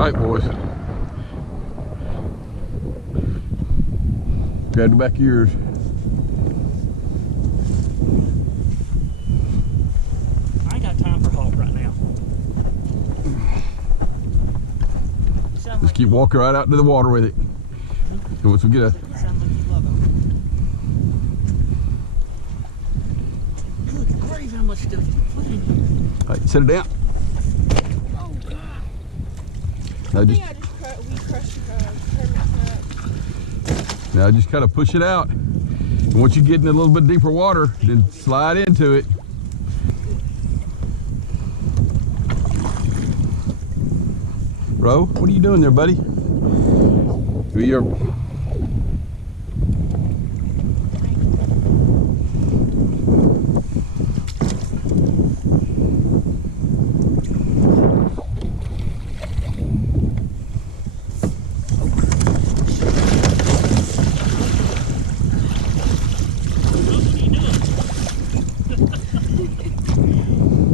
Alright, boys. Grab the back of yours. I ain't got time for Hulk right now. Just keep walking right out into the water with it. And once we get a... Sound like you love him. Good grief, how much stuff you put in here. Alright, set it down. Oh, God. Now we crushed now just kind of push it out. And once you get in a little bit deeper water, then slide into it. Bro, what are you doing there, buddy? You're...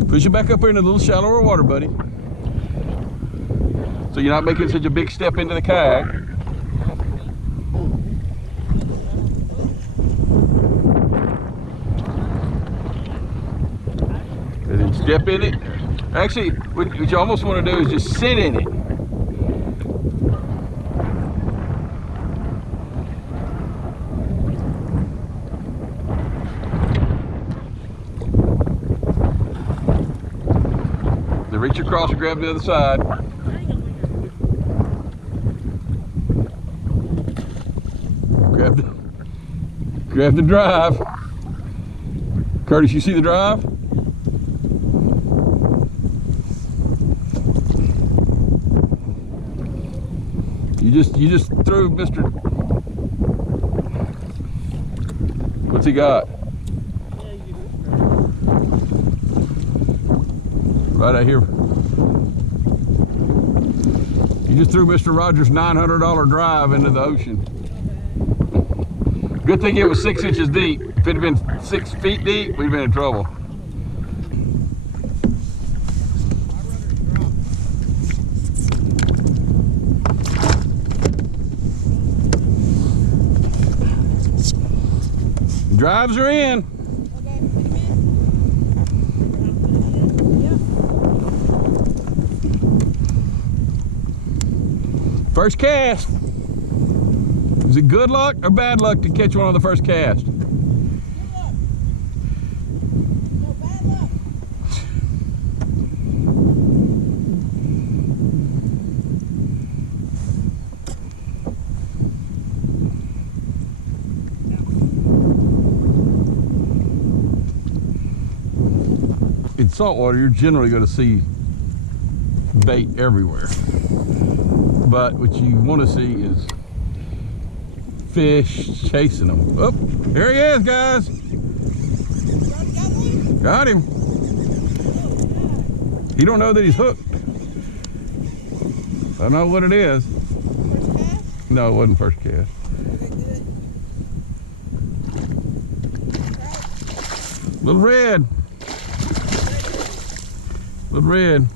Push it back up here in a little shallower water, buddy. So you're not making such a big step into the kayak. And then step in it. Actually, what you almost want to do is just sit in it. Then reach across and grab the other side. Grab the drive. Curtis, you see the drive? You just threw Mr. What's he got? Right out here. You just threw Mr. Rogers' $900 drive into the ocean. Good thing it was 6 inches deep. If it had been 6 feet deep, we'd been in trouble. Drives are in. First cast. Is it good luck or bad luck to catch one on the first cast? Good luck. No, bad luck. In saltwater, you're generally going to see bait everywhere. But what you want to see is fish chasing them. Oh, here he is, guys. Got him. He don't know that he's hooked. I don't know what it is. First cast? No, it wasn't first cast. Little red. Little red.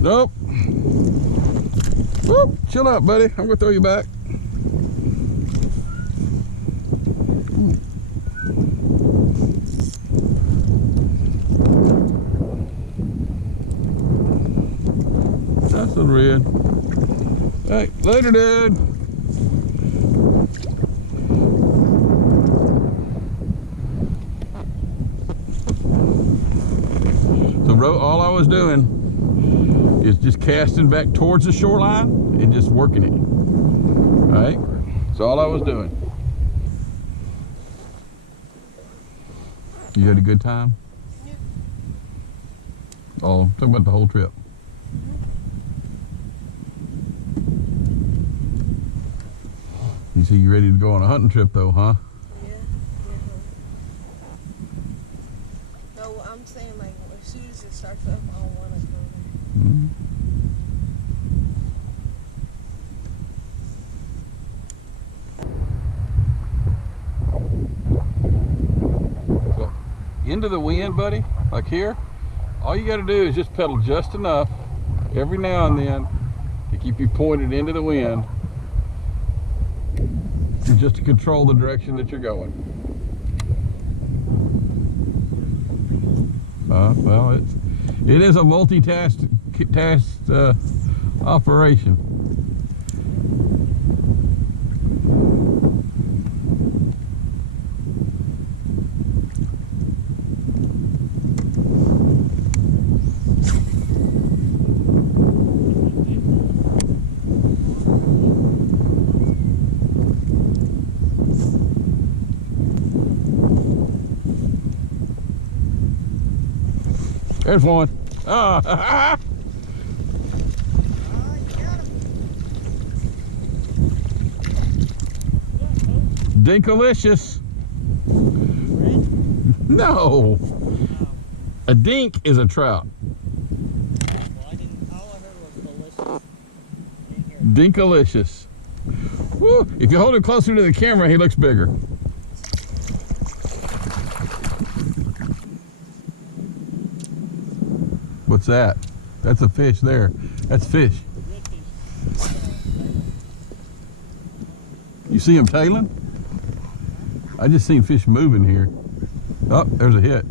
Nope. Whoop, chill out, buddy. I'm gonna throw you back. That's the red. Hey, later, dude. So, bro, all I was doing is just casting back towards the shoreline and just working it. All right? That's all I was doing. You had a good time? Yeah. Oh, talking about the whole trip. You see, you ready to go on a hunting trip though, huh? Yeah. No, I'm saying like as soon as it starts up, I don't want to go there. Mm-hmm. into the wind, buddy, like here, all you got to do is just pedal just enough every now and then to keep you pointed into the wind, and just to control the direction that you're going. Well, it is a multitask operation. There's one. Ah. Dinkalicious. No. A dink is a trout. Well, I didn't. All I heard was delicious. Dinkalicious. Woo. If you hold it closer to the camera, he looks bigger. What's that? That's a fish there. That's fish. You see him tailing? I just seen fish moving here. Oh, there's a hit.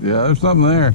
Yeah, there's something there.